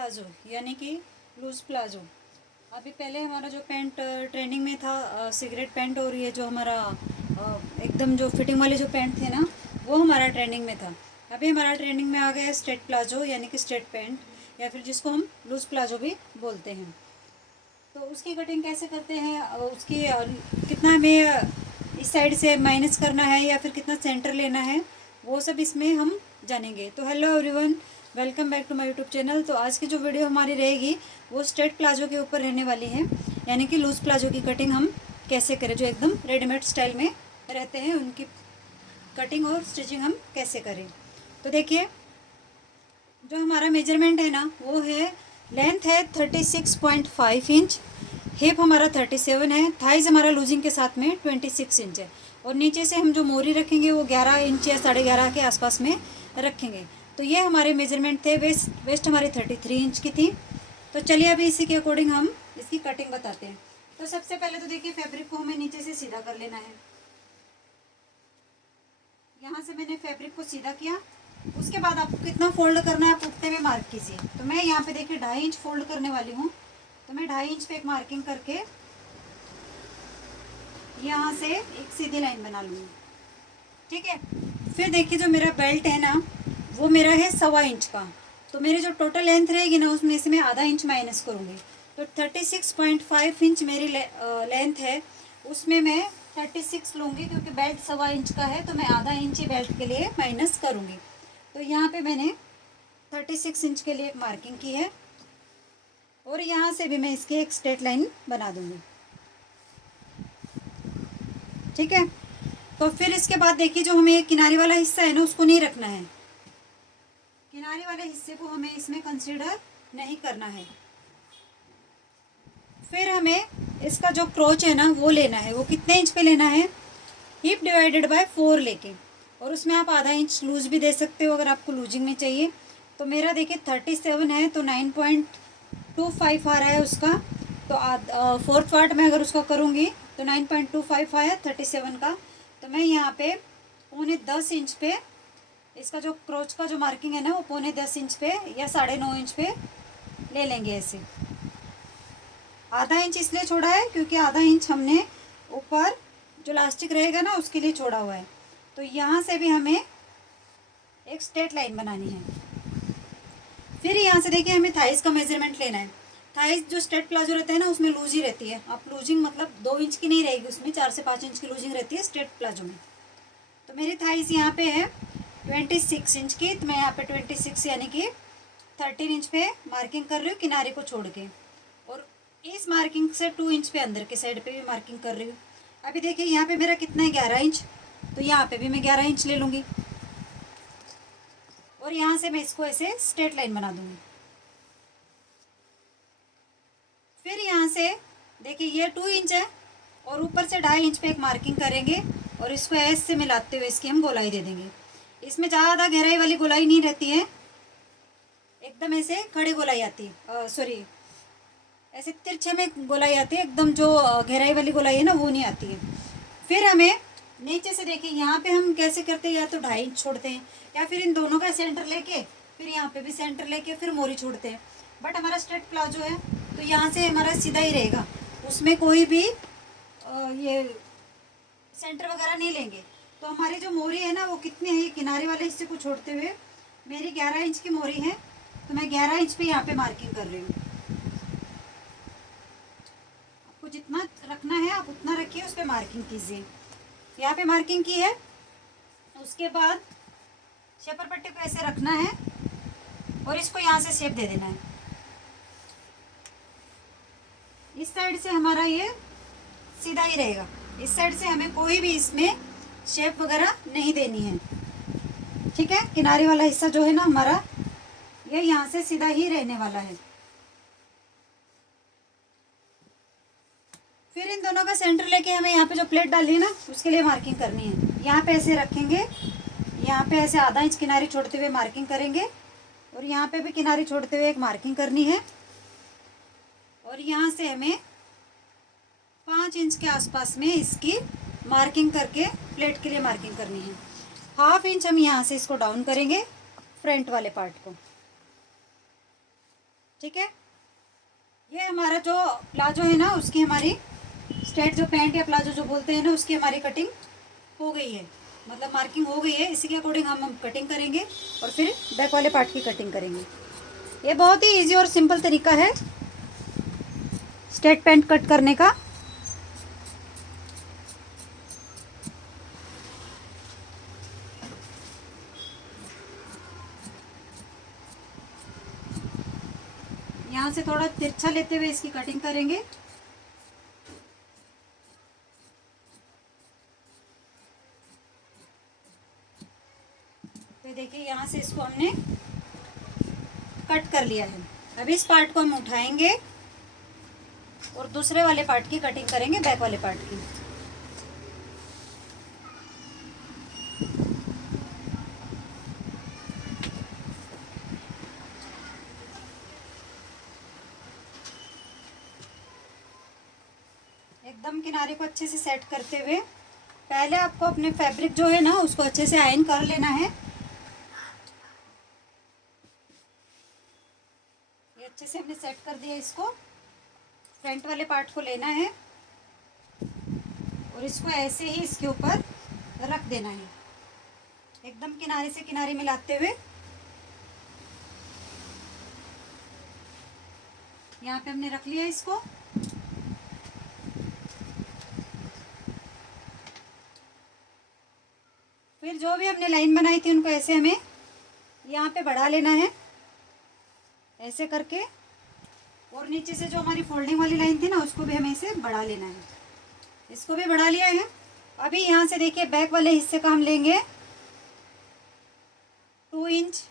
Palazzo यानी कि loose palazzo. अभी पहले हमारा जो पैंट ट्रेंडिंग में था सिगरेट पैंट, और ये जो हमारा एकदम जो फिटिंग वाले जो पैंट थे ना, वो हमारा ट्रेंडिंग में था। अभी हमारा ट्रेंडिंग में आ गया है स्ट्रेट प्लाजो यानी कि स्ट्रेट पैंट, या फिर जिसको हम लूज़ प्लाजो भी बोलते हैं। तो उसकी कटिंग कैसे करते हैं, उसकी कितना हमें इस साइड से माइनस करना है या फिर कितना सेंटर लेना है, वो सब इसमें हम जानेंगे। तो hello everyone, welcome back to my YouTube channel. तो आज की जो वीडियो हमारी रहेगी वो स्ट्रेट प्लाजो के ऊपर रहने वाली है, यानी कि लूज़ प्लाजो की कटिंग हम कैसे करें, जो एकदम रेडीमेड स्टाइल में रहते हैं उनकी कटिंग और स्टिचिंग हम कैसे करें। तो देखिए, जो हमारा मेजरमेंट है ना वो है, लेंथ है 36.5 इंच, हिप हमारा 37 है, थाइज हमारा लूजिंग के साथ में 26 इंच है, और नीचे से हम जो मोरी रखेंगे वो 11 इंच या 11.5 के आसपास में रखेंगे। तो ये हमारे मेजरमेंट थे। वेस्ट हमारी 33 इंच की थी। तो चलिए अभी इसी के अकॉर्डिंग हम इसकी कटिंग बताते हैं। तो सबसे पहले तो देखिए, फैब्रिक को हमें नीचे से सीधा कर लेना है। यहाँ से मैंने फैब्रिक को सीधा किया। उसके बाद आपको कितना फोल्ड करना है आप उतने में मार्क कीजिए। तो मैं यहाँ पे देखिए 2.5 इंच फोल्ड करने वाली हूँ। तो मैं 2.5 इंच पे एक मार्किंग करके यहाँ से एक सीधी लाइन बना लूँगी, ठीक है। फिर देखिए, जो मेरा बेल्ट है ना वो मेरा है 1.25 इंच का। तो मेरी जो टोटल लेंथ रहेगी ना उसमें से मैं आधा इंच माइनस करूँगी। तो 36.5 इंच मेरी लेंथ है, उसमें मैं 36 लूँगी, क्योंकि बेल्ट 1.25 इंच का है। तो मैं आधा इंच ही बेल्ट के लिए माइनस करूँगी। तो यहाँ पे मैंने 36 इंच के लिए एक मार्किंग की है, और यहाँ से भी मैं इसकी एक स्ट्रेट लाइन बना दूँगी, ठीक है। तो फिर इसके बाद देखिए, जो हमें किनारे वाला हिस्सा है ना उसको नहीं रखना है। किनारे वाले हिस्से को हमें इसमें कंसीडर नहीं करना है। फिर हमें इसका जो क्रोच है ना वो लेना है। वो कितने इंच पे लेना है, हिप डिवाइडेड बाय 4 लेके, और उसमें आप आधा इंच लूज भी दे सकते हो अगर आपको लूजिंग में चाहिए। तो मेरा देखिए 37 है, तो 9.25 आ रहा है उसका। तो फोर्थ पार्ट में अगर उसका करूँगी तो 9.25 आया 37 का। तो मैं यहाँ पे 9.25 इंच पे इसका जो क्रोच का जो मार्किंग है ना वो 9.25 इंच पे या 9.5 इंच पे ले लेंगे ऐसे। आधा इंच इसलिए छोड़ा है क्योंकि आधा इंच हमने ऊपर जो इलास्टिक रहेगा ना उसके लिए छोड़ा हुआ है। तो यहाँ से भी हमें एक स्ट्रेट लाइन बनानी है। फिर यहाँ से देखिए, हमें थाइस का मेजरमेंट लेना है। थाइस जो स्ट्रेट प्लाजो रहता है ना उसमें लूज ही रहती है। आप लूजिंग मतलब 2 इंच की नहीं रहेगी, उसमें 4 से 5 इंच की लूजिंग रहती है स्ट्रेट प्लाजो में। तो मेरी थाइस यहाँ पे है 26 इंच की। तो मैं यहाँ पे 26 यानी कि 13 इंच पे मार्किंग कर रही हूँ किनारे को छोड़ के, और इस मार्किंग से 2 इंच पे अंदर के साइड पे भी मार्किंग कर रही हूँ। अभी देखिए यहाँ पे मेरा कितना है 11 इंच, तो यहाँ पे भी मैं 11 इंच ले लूँगी, और यहाँ से मैं इसको ऐसे स्ट्रेट लाइन बना दूँगी। फिर यहाँ से देखिए ये 2 इंच है, और ऊपर से 2.5 इंच पे एक मार्किंग करेंगे, और इसको ऐसे से मिलाते हुए इसकी हम गोलाई दे देंगे। इसमें ज़्यादा गहराई वाली गोलाई नहीं रहती है, एकदम ऐसे खड़ी गोलाई आती है, सॉरी ऐसे तिरछे में गोलाई आती है, एकदम जो गहराई वाली गोलाई है ना वो नहीं आती है। फिर हमें नीचे से देखिए, यहाँ पे हम कैसे करते हैं, या तो 2.5 इंच छोड़ते हैं, या फिर इन दोनों का सेंटर लेके फिर यहाँ पे भी सेंटर लेके फिर मोरी छोड़ते हैं। बट हमारा स्ट्रेट प्लाजो है तो यहाँ से हमारा सीधा ही रहेगा, उसमें कोई भी ये सेंटर वगैरह नहीं लेंगे। तो हमारी जो मोरी है ना वो कितनी है, ये किनारे वाले हिस्से को छोड़ते हुए मेरी 11 इंच की मोरी है। तो मैं 11 इंच पे यहाँ पे मार्किंग कर रही हूँ। आपको जितना रखना है आप उतना रखिए, उस पर मार्किंग कीजिए। यहाँ पे मार्किंग की है। उसके बाद शेपर पट्टी को ऐसे रखना है, और इसको यहाँ से शेप दे देना है। इस साइड से हमारा ये सीधा ही रहेगा, इस साइड से हमें कोई भी इसमें शेप वगैरह नहीं देनी है, ठीक है। किनारे वाला हिस्सा जो है ना हमारा, ये यहाँ से सीधा ही रहने वाला है। फिर इन दोनों का सेंटर लेके हमें यहाँ पे जो प्लेट डाली है ना उसके लिए मार्किंग करनी है। यहाँ पे ऐसे रखेंगे, यहाँ पे ऐसे आधा इंच किनारे छोड़ते हुए मार्किंग करेंगे, और यहाँ पे भी किनारे छोड़ते हुए एक मार्किंग करनी है, और यहाँ से हमें 5 इंच के आसपास में इसकी मार्किंग करके प्लेट के लिए मार्किंग करनी है। 1/2 इंच हम यहाँ से इसको डाउन करेंगे फ्रंट वाले पार्ट को। ठीक है, ये हमारा जो प्लाजो है ना, उसकी हमारी स्ट्रेट जो पैंट या प्लाजो जो बोलते हैं ना, उसकी हमारी कटिंग हो गई है, मतलब मार्किंग हो गई है। इसी के अकॉर्डिंग हम कटिंग करेंगे और फिर बैक वाले पार्ट की कटिंग करेंगे। ये बहुत ही इजी और सिंपल तरीका है स्ट्रेट पैंट कट करने का। यहाँ से थोड़ा तिरछा लेते हुए इसकी कटिंग करेंगे। तो देखिए यहाँ से इसको हमने कट कर लिया है। अब इस पार्ट को हम उठाएंगे और दूसरे वाले पार्ट की कटिंग करेंगे, बैक वाले पार्ट की। एकदम किनारे को अच्छे से सेट करते हुए पहले आपको अपने फैब्रिक जो है ना, उसको अच्छे से आयरन कर लेना है। ये अच्छे से हमने सेट कर दिया। इसको फ्रंट वाले पार्ट को लेना है और इसको ऐसे ही इसके ऊपर रख देना है, एकदम किनारे से किनारे मिलाते हुए। यहाँ पे हमने रख लिया इसको। फिर जो भी हमने लाइन बनाई थी उनको ऐसे हमें यहाँ पे बढ़ा लेना है, ऐसे करके। और नीचे से जो हमारी फोल्डिंग वाली लाइन थी ना, उसको भी हमें इसे बढ़ा लेना है। इसको भी बढ़ा लिया है। अभी यहाँ से देखिए बैक वाले हिस्से का हम लेंगे 2 इंच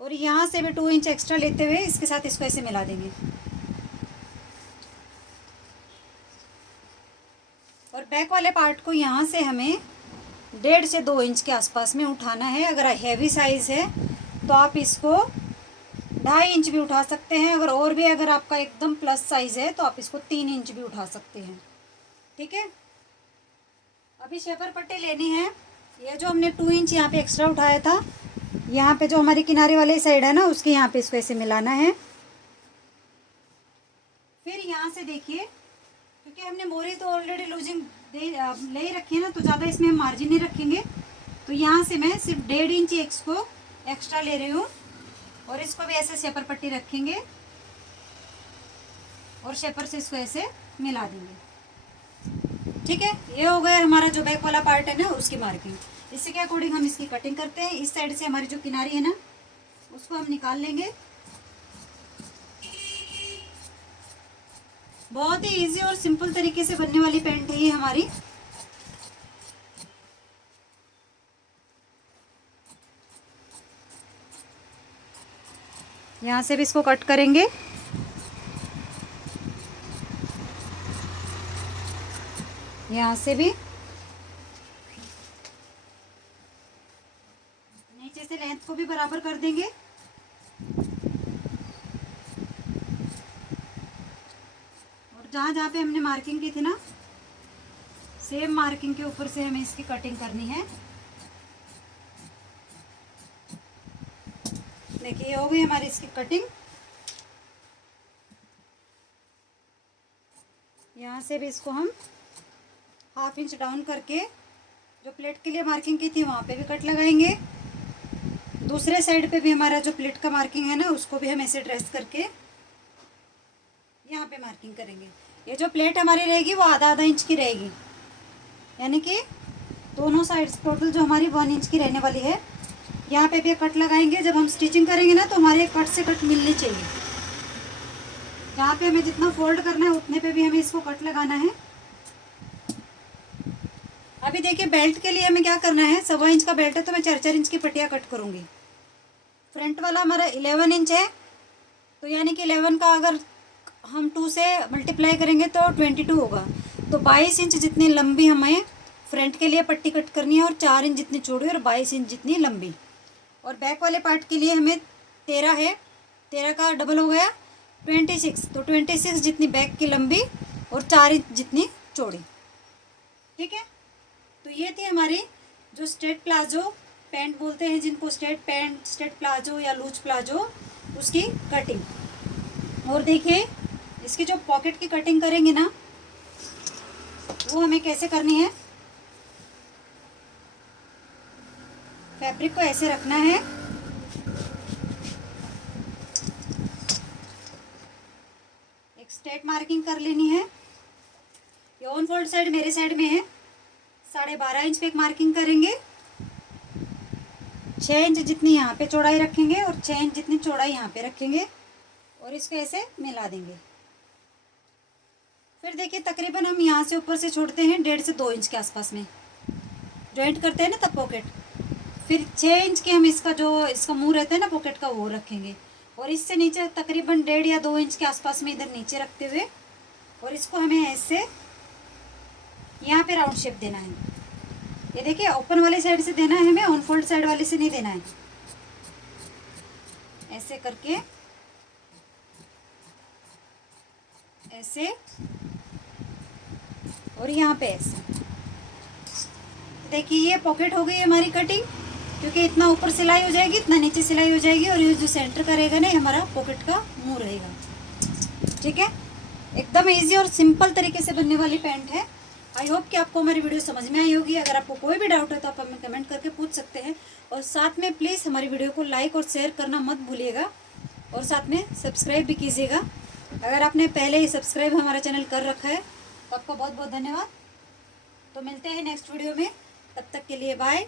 और यहाँ से भी 2 इंच एक्स्ट्रा लेते हुए इसके साथ इसको ऐसे मिला देंगे। और बैक वाले पार्ट को यहाँ से हमें 1.5 से 2 इंच के आसपास में उठाना है। अगर हैवी साइज़ है तो आप इसको 2.5 इंच भी उठा सकते हैं। और भी अगर आपका एकदम प्लस साइज़ है तो आप इसको 3 इंच भी उठा सकते हैं। ठीक है, अभी शेपर पट्टी लेनी है। ये जो हमने 2 इंच यहाँ पे एक्स्ट्रा उठाया था, यहाँ पे जो हमारी किनारे वाले साइड है ना, उसके यहाँ पे इसको ऐसे मिलाना है। फिर यहाँ से देखिए, क्योंकि हमने मोरी तो ऑलरेडी लूजिंग ले ही रखी है ना, तो ज़्यादा इसमें हम मार्जिन नहीं रखेंगे। तो यहाँ से मैं सिर्फ 1.5 इंच इसको एक्स्ट्रा ले रही हूँ और इसको भी ऐसे शेपर पट्टी रखेंगे और शेपर से इसको ऐसे मिला देंगे। ठीक है, ये हो गया हमारा जो बैक वाला पार्ट है ना, उसकी मार्किंग। इसी के अकॉर्डिंग हम इसकी कटिंग करते हैं। इस साइड से हमारी जो किनारी है ना, उसको हम निकाल लेंगे। बहुत ही इजी और सिंपल तरीके से बनने वाली पैंट है ये हमारी। यहाँ से भी इसको कट करेंगे। यहाँ से भी नीचे से लेंथ को भी बराबर कर देंगे। और जहाँ जहाँ पे हमने मार्किंग की थी ना, सेम मार्किंग के ऊपर से हमें इसकी कटिंग करनी है। देखिए हो गई हमारी इसकी कटिंग। यहाँ से भी इसको हम 1/2 इंच डाउन करके जो प्लेट के लिए मार्किंग की थी वहाँ पे भी कट लगाएंगे। दूसरे साइड पे भी हमारा जो प्लेट का मार्किंग है ना, उसको भी हम ऐसे ट्रेस करके यहाँ पे मार्किंग करेंगे। ये जो प्लेट हमारी रहेगी वो आधा इंच की रहेगी, यानी कि दोनों साइड्स टोटल जो हमारी 1 इंच की रहने वाली है। यहाँ पे भी कट लगाएंगे। जब हम स्टिचिंग करेंगे ना, तो हमारे कट से कट मिलनी चाहिए। जहाँ पे हमें जितना फोल्ड करना है उतने पे भी हमें इसको कट लगाना है। अभी देखिए बेल्ट के लिए हमें क्या करना है, 1.25 इंच का बेल्ट है तो मैं 4-4 इंच की पट्टियाँ कट करूँगी। फ्रंट वाला हमारा 11 इंच है, तो यानी कि 11 का अगर हम 2 से मल्टीप्लाई करेंगे तो 22 होगा। तो 22 इंच जितनी लंबी हमें फ्रंट के लिए पट्टी कट करनी है और 4 इंच जितनी चौड़ी और 22 इंच जितनी लंबी। और बैक वाले पार्ट के लिए हमें 13 है, 13 का डबल हो गया 26। तो 26 जितनी बैक की लंबी और 4 इंच जितनी चौड़ी। ठीक है, तो ये थी हमारी जो स्ट्रेट प्लाजो पैंट बोलते हैं, जिनको स्ट्रेट पैंट, स्ट्रेट प्लाजो या लूज प्लाजो, उसकी कटिंग। और देखिए इसकी जो पॉकेट की कटिंग करेंगे ना वो हमें कैसे करनी है। फैब्रिक को ऐसे रखना है, एक स्ट्रेट मार्किंग कर लेनी है। ये ऑन फोल्ड साइड मेरे साइड में है, 12.5 इंच पे एक मार्किंग करेंगे। 6 इंच जितनी यहाँ पे चौड़ाई रखेंगे और 6 इंच जितनी चौड़ाई यहाँ पे रखेंगे और इसको ऐसे मिला देंगे। फिर देखिए तकरीबन हम यहाँ से ऊपर से छोड़ते हैं 1.5 से 2 इंच के आसपास में जॉइंट करते हैं ना तब पॉकेट। फिर 6 इंच के हम इसका मुंह रहता है ना पॉकेट का वो रखेंगे और इससे नीचे तकरीबन 1.5 या 2 इंच के आसपास में इधर नीचे रखते हुए और इसको हमें ऐसे यहाँ पे राउंड शेप देना है। ये देखिए ओपन वाली साइड से देना है हमें, ऑन फोल्ड साइड वाली से नहीं देना है। ऐसे करके ऐसे और यहाँ पे ऐसे। देखिए ये पॉकेट हो गई हमारी कटिंग, क्योंकि इतना ऊपर सिलाई हो जाएगी इतना नीचे सिलाई हो जाएगी और ये जो सेंटर का रहेगा ना हमारा पॉकेट का मुंह रहेगा। ठीक है, एकदम इजी और सिंपल तरीके से बनने वाली पैंट है। आई होप कि आपको हमारी वीडियो समझ में आई होगी। अगर आपको कोई भी डाउट है तो आप हमें कमेंट करके पूछ सकते हैं और साथ में प्लीज़ हमारी वीडियो को लाइक और शेयर करना मत भूलिएगा और साथ में सब्सक्राइब भी कीजिएगा। अगर आपने पहले ही सब्सक्राइब हमारा चैनल कर रखा है तो आपका बहुत बहुत धन्यवाद। तो मिलते हैं नेक्स्ट वीडियो में, तब तक के लिए बाय।